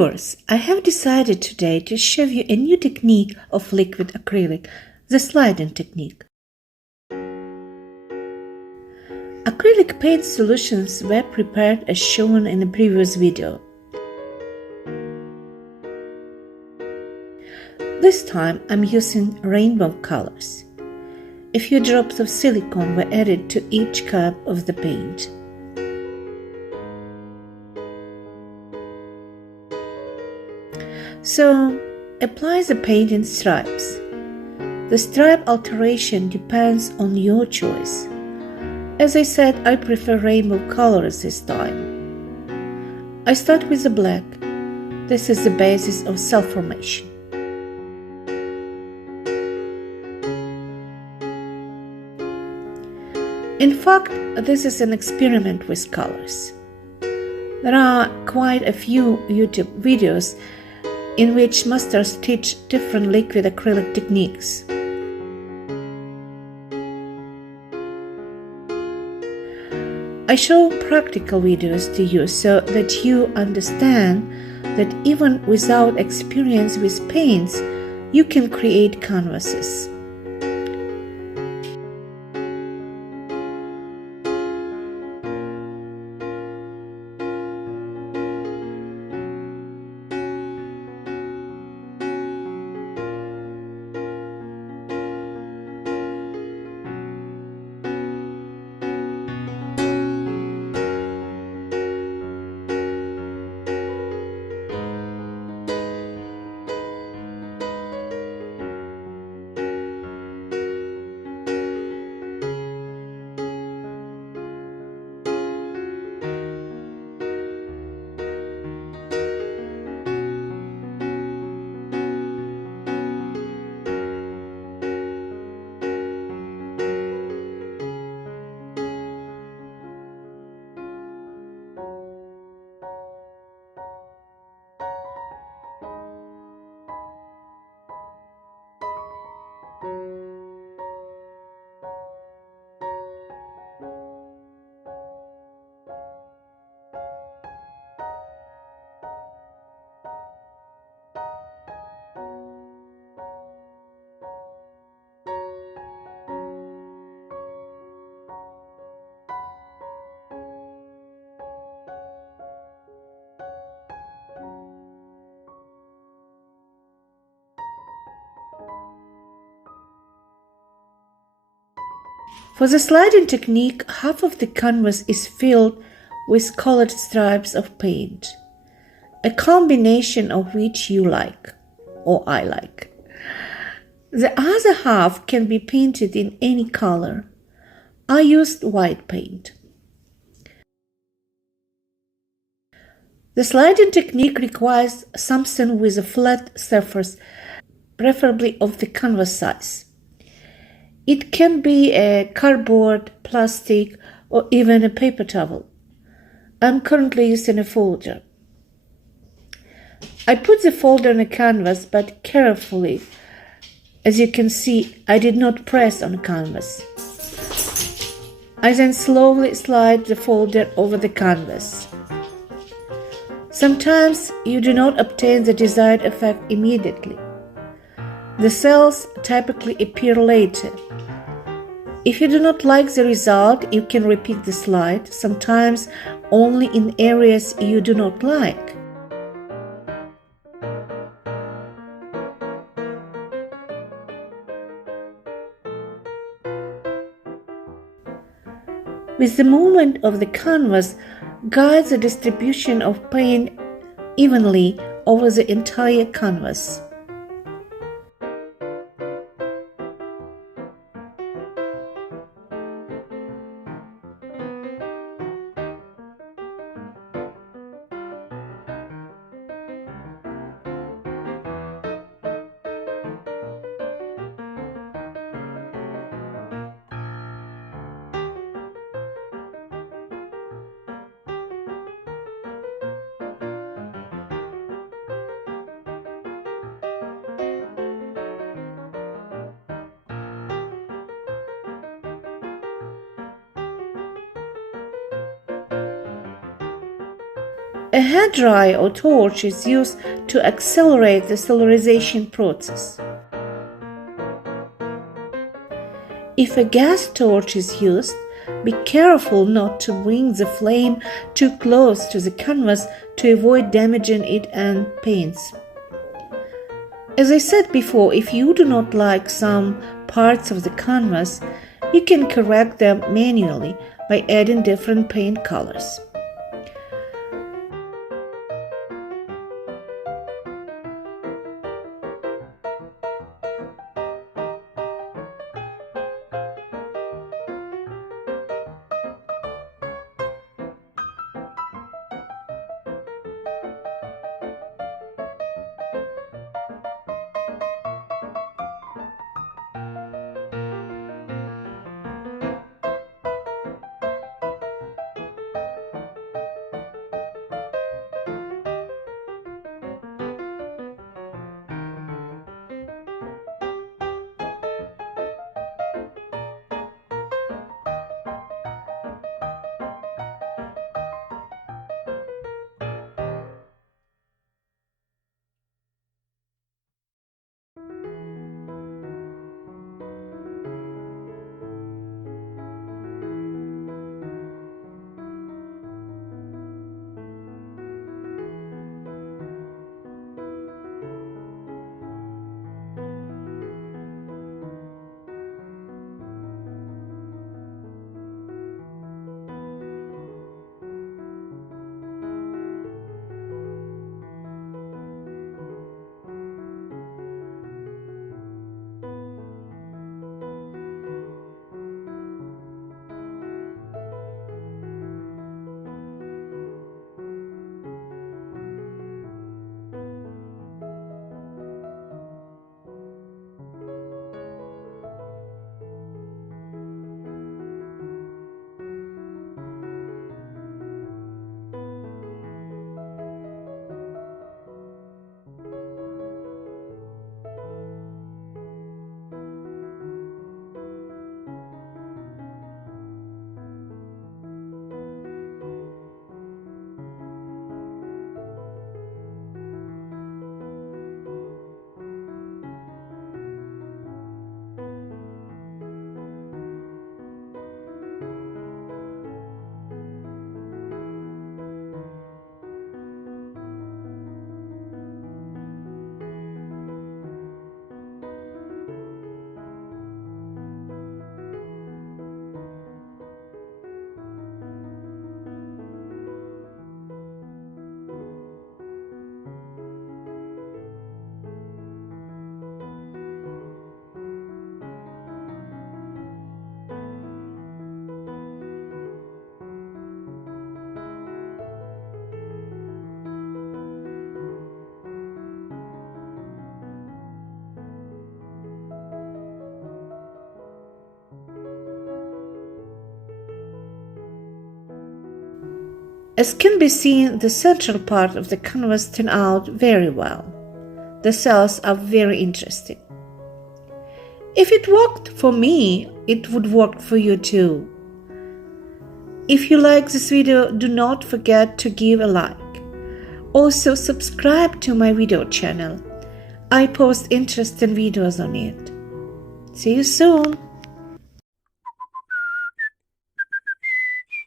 Viewers, I have decided today to show you a new technique of liquid acrylic, the sliding technique. Acrylic paint solutions were prepared as shown in the previous video. This time I'm using rainbow colors. A few drops of silicone were added to each cup of the paint. So, apply the paint in stripes. The stripe alteration depends on your choice. As I said, I prefer rainbow colors this time. I start with the black. This is the basis of cell formation. In fact, this is an experiment with colors. There are quite a few YouTube videos in which masters teach different liquid acrylic techniques. I show practical videos to you so that you understand that even without experience with paints, you can create canvases. For the sliding technique, half of the canvas is filled with colored stripes of paint, a combination of which you like, or I like. The other half can be painted in any color. I used white paint. The sliding technique requires something with a flat surface, preferably of the canvas size. It can be a cardboard, plastic, or even a paper towel. I'm currently using a folder. I put the folder on a canvas, but carefully. As you can see, I did not press on the canvas. I then slowly slide the folder over the canvas. Sometimes you do not obtain the desired effect immediately. The cells typically appear later. If you do not like the result, you can repeat the slide, sometimes only in areas you do not like. With the movement of the canvas, guide the distribution of paint evenly over the entire canvas. A hairdryer or torch is used to accelerate the solarization process. If a gas torch is used, be careful not to bring the flame too close to the canvas to avoid damaging it and paints. As I said before, if you do not like some parts of the canvas, you can correct them manually by adding different paint colors. As can be seen, the central part of the canvas turned out very well. The cells are very interesting. If it worked for me, it would work for you too. If you like this video, do not forget to give a like. Also, subscribe to my video channel. I post interesting videos on it. See you soon!